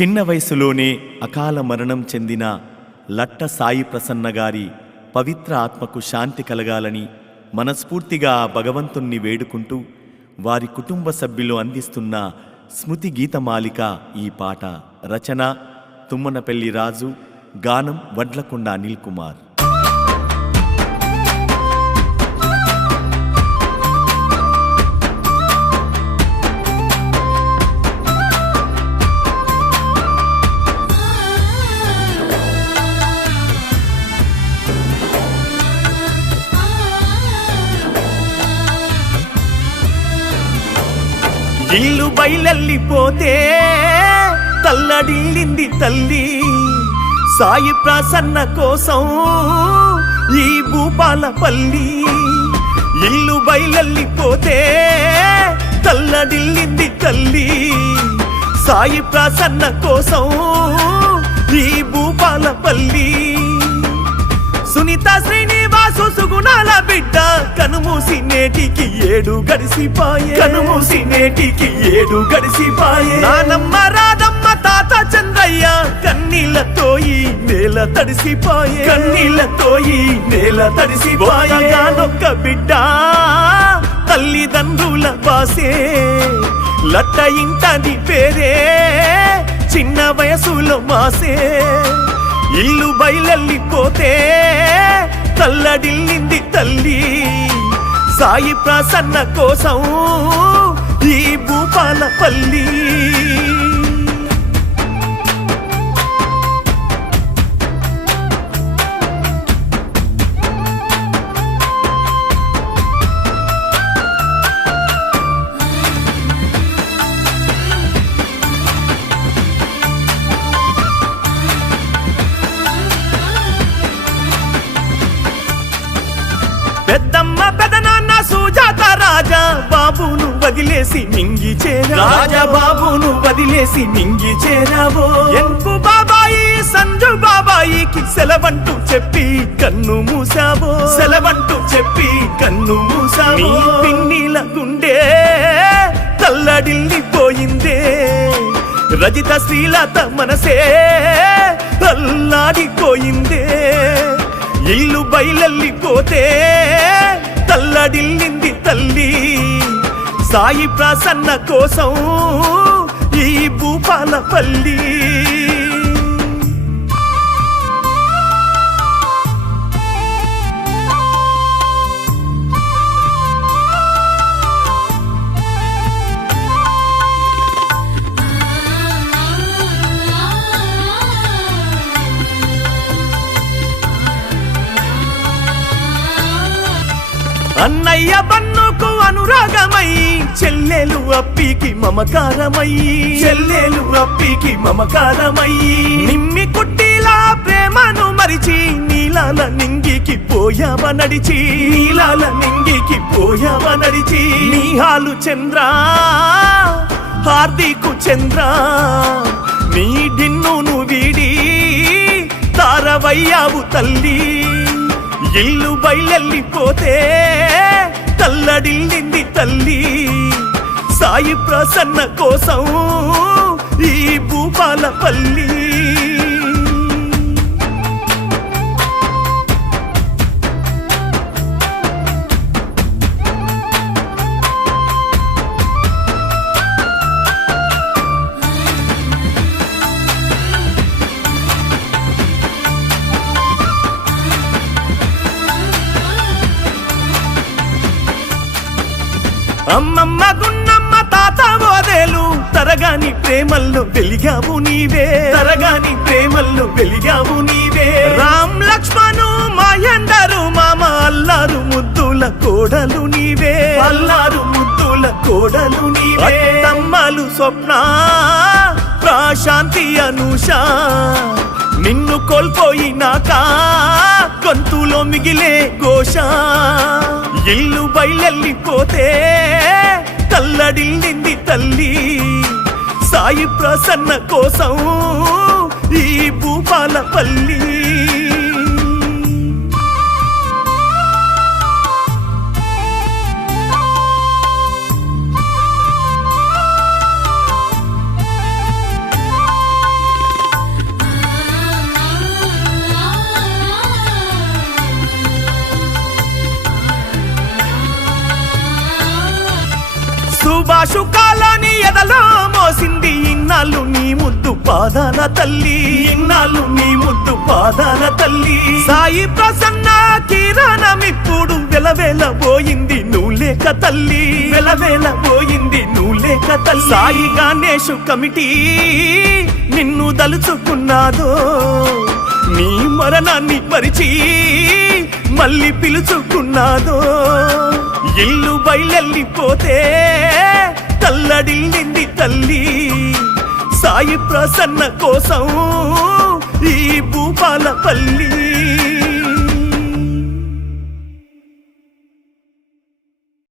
చిన్న వయసులోనే అకాల మరణం చెందిన లట్ట సాయి ప్రసన్న గారి పవిత్ర ఆత్మకు శాంతి కలగాలని మనస్ఫూర్తిగా భగవంతుణ్ణి వేడుకుంటూ వారి కుటుంబ సభ్యులు అందిస్తున్న స్మృతి గీతమాలిక ఈ పాట. రచన తుమ్మనపల్లి రాజు, గానం వడ్లకొండ అనిల్ కుమార్. ఇల్లు బయలెల్లిపోతే తల్లడిల్లింది తల్లి, సాయి ప్రసన్న కోసం ఈ భూపాలపల్లి. ఇల్లు బయలెల్లిపోతే తల్లడిల్లింది తల్లి, సాయి ప్రసన్న కోసం ఈ భూపాలపల్లి. సునీత శ్రీనివాసు సుగుణాల బిడ్డ కనుమూసి నేటికి 7 గడిసిపాయే, కనుమూసి నేటికి 7 గడిసిపాయే. నానమ్మ రాధమ్మ తాత చంద్రయ్య కన్నీళ్లతో ఈ నేల తడిసిపాయే, కన్నీళ్లతో ఈ నేల తడిసిపాయే. నొక్క బిడ్డ తల్లిదండ్రుల బాసే, లట్ట ఇంటని పేరే చిన్న వయసులో మాసే. ఇల్లు బయలెల్లిపోతే తల్లడిల్లింది తల్లి, సాయి ప్రసన్న కోసం ఈ భూపాలపల్లి. పెద్దమ్మ పెదనాన్న సుజాత రాజా బాబును వదిలేసి మింగి చేరా, రాజా బాబును వదిలేసి మింగి చేరావో. ఎంకు బాబాయి సంజు బాబాయికి సెలవంటూ చెప్పి కన్ను మూసావో, సెలవంటూ చెప్పి కన్ను మూసావో. పిన్నిల గుండె తల్లడిల్లిపోయిందే, రజిత శ్రీలత మనసే అల్లాడిపోయిందే. ఇల్లు బయలెల్లిపోతే తల్లడిల్లింది తల్లి, సాయి ప్రసన్న కోసం ఈ భూపాలపల్లి. అన్నయ్య బన్నుకు అనురాగమై, చెల్లెలు అప్పికి మమకారమై, చెల్లెలు అప్పికి మమకారమై. నిమ్మి కుట్టిలా ప్రేమను మరిచి నీలాల నింగికి పోయావ నడిచి, నీలాల నింగికి పోయావ నడిచి. నీహాలు చంద్ర హార్దికు చంద్ర నీ డిన్నును వీడి తారవయ్యావు తల్లి. ఇల్లు బయలెల్లిపోతే తల్లడిల్లింది తల్లి, సాయి ప్రసన్న కోసం ఈ భూపాలపల్లి. అమ్మమ్మ గున్నమ్మ తాత ఓదేలు తరగాని ప్రేమల్లో వెలిగావు నీవే, తరగాని ప్రేమల్లో వెలిగావు నీవే. రామ్ లక్ష్మణు మహేందరు మామ అల్లారు ముద్దుల కోడలు నీవే, అల్లారు ముద్దుల కోడలు నీవే. తమ్మలు స్వప్న ప్రశాంతి అనూష నిన్ను కోల్పోయినాక గొంతులో మిగిలే ఘోష. ఇల్లు బయలెల్లిపోతే తల్లడిల్లింది తల్లి, సాయి ప్రసన్న కోసం ఈ భూపాలపల్లి. మాషుకాలని ఎదలో మోసింది ఇన్నాళ్ళు నీ ముద్దు పాదాల తల్లి, ఇన్నాళ్ళు నీ ముద్దు పాదాల తల్లి. సాయి ప్రసన్న కిరణమిప్పుడు వెలవేల పోయింది నువ్వు లేక తల్లి, వెలవేల పోయింది నువ్వు లేక తల్లి. సాయి గణేష్ కమిటీ నిన్ను దలుచుకున్నాదో, నీ మరణాన్ని పరిచి మళ్ళీ పిలుచుకున్నాదో. ఇల్లు బయలెళ్ళిపోతే తల్లడిల్లింది తల్లి, సాయి ప్రసన్న కోసం ఈ భూపాలపల్లి.